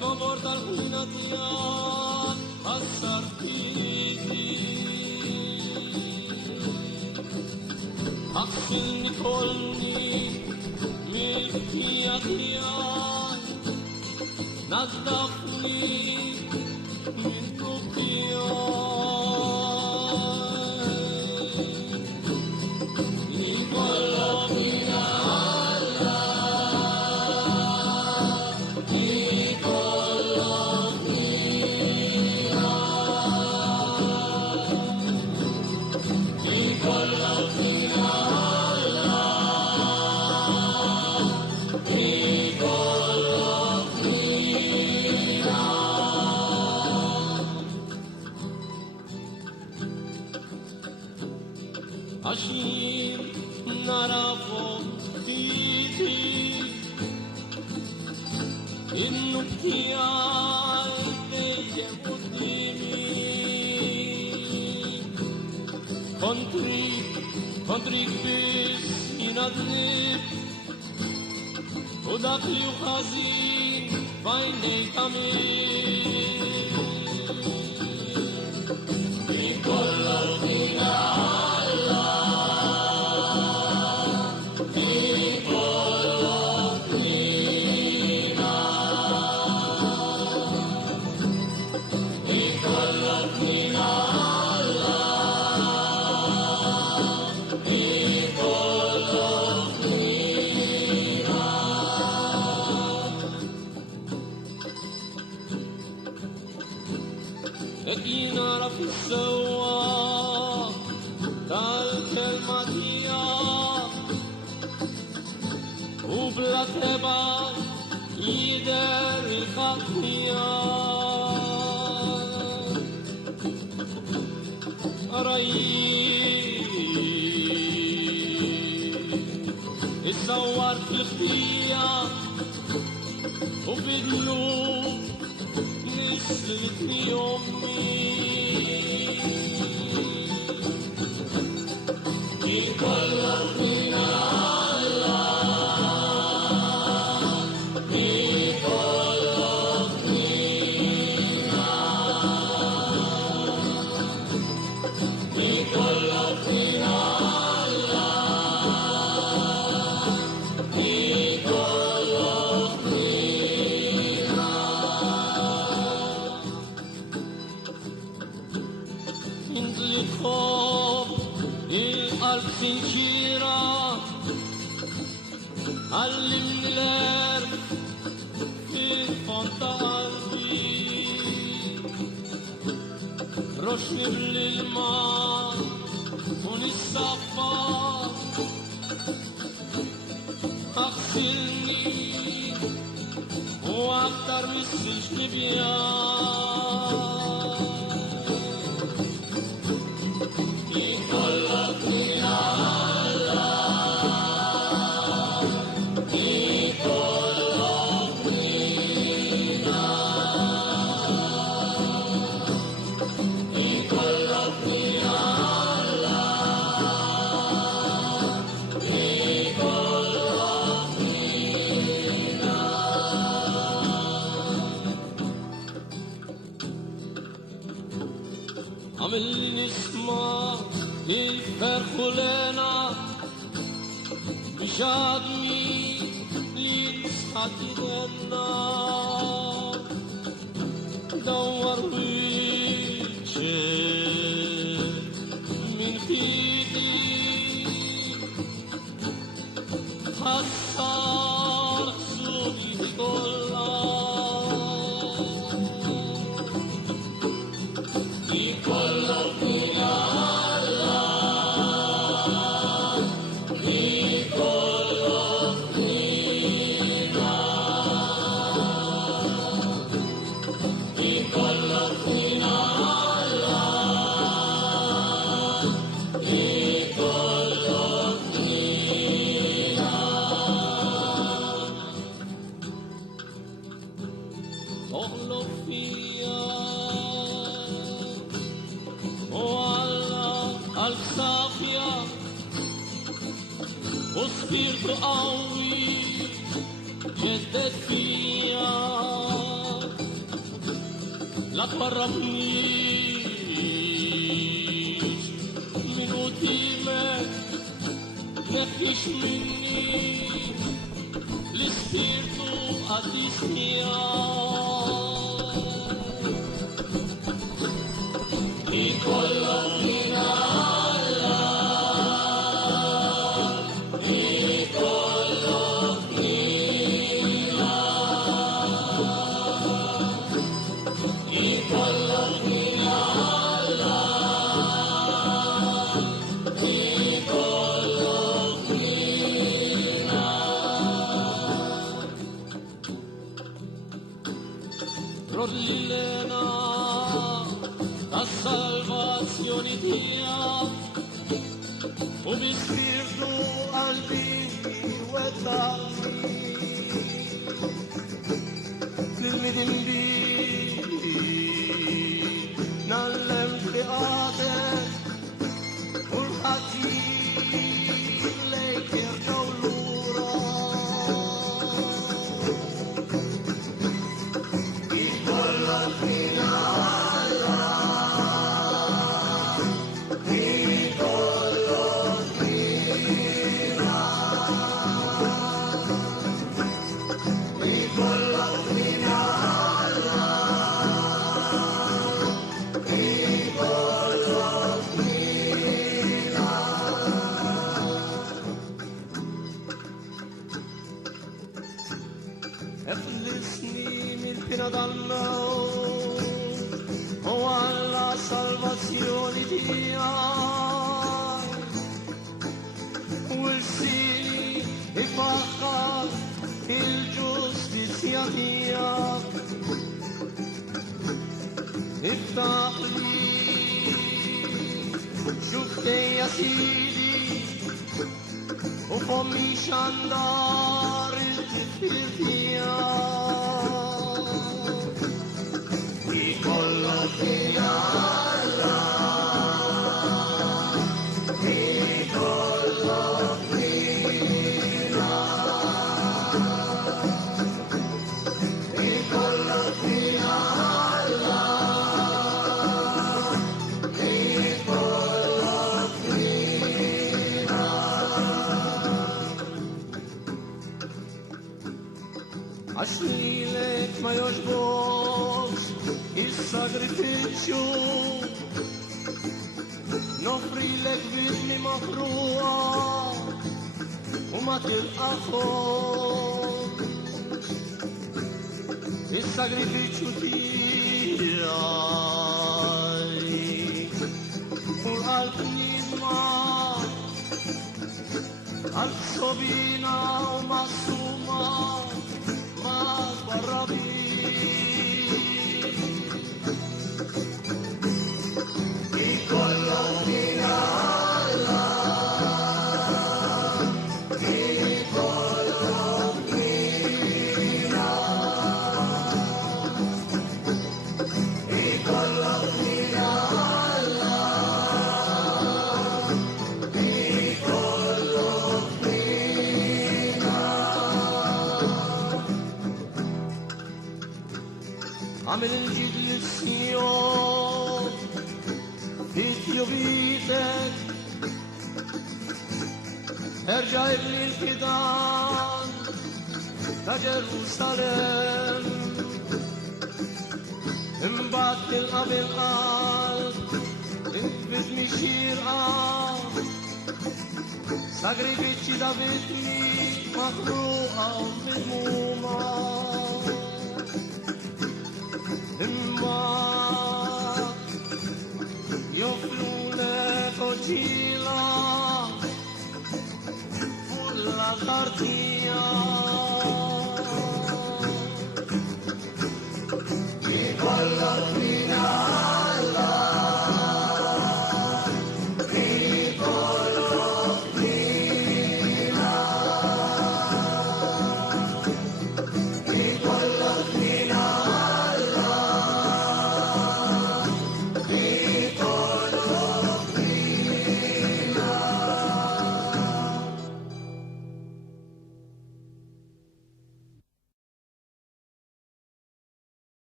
favor d'alguna tia assartiti Axilni kolni milkija tijaj Nazdafni minnu tijaj Ikollok mina Ashim naravo titi Innu tiyai teye mutimi Kontrik bis inadlib Udakli uchazin vaynei tamid Ikollok mina نعرف السوا كالكلمة هي وبلا تبع يدار الخطية رأيي اتصور في الخطية وبدلو نسلتني أمي Ikollok mina Allah Ikollok mina Ikollok mina Allah Ikollok mina Inzil الخوف القلب سنشيرة علمني القلب في فنط قلبي رشني بالماء ونصفى اغسلني واكتر من السجن بيان Ikollok mina Allah Ikollok mina Ikollok mina Allah Ikollok mina عملني نسمع الفرخ لنا بشادمي لنسحة النار دور وجهي من خيدي حصل حسودي Ikollok mina Allah Ikollok mina Ikollok mina Allah Ikollok mina اغلق فيا الصافية اصبر قوي جدد فيها la tua ramiz minuti ne fix minni l-ispirtu għaddisnija ikollok jina Rodlena la salvazione tiegħek u bi-spirtu qalbi wettaqni nilmidin bik nallem fiqatek u l-ħaġġiġ lejk jerġgħu lura Eflisni mill-pina dal-mewt u għalla salvazzjoni tiegħek u l-sini ifaħħar il-ġustizzja tiegħek iftaħ li xuftejja sidi u fommi xandar il-tifir tiegħek ikollok jina għax lilek ma jogħġbokx is-sagrifiċċju nofrilek vittmi maħruqa u ma tilqaħħomx is-sagrifiċċju tiegħi u l-qalb jimma' qalb sobina u massuma għamil il-ġid l-Sinjor fit-jubitek erġa' ibni l-fidan ta' Ġerusalem imbagħad tilqa' bil-qalb vittmi xierqa sagrifiċċji ta' vittmi maħruqa u midmuma imma joffrulek oġġila fuq l-altar tiegħek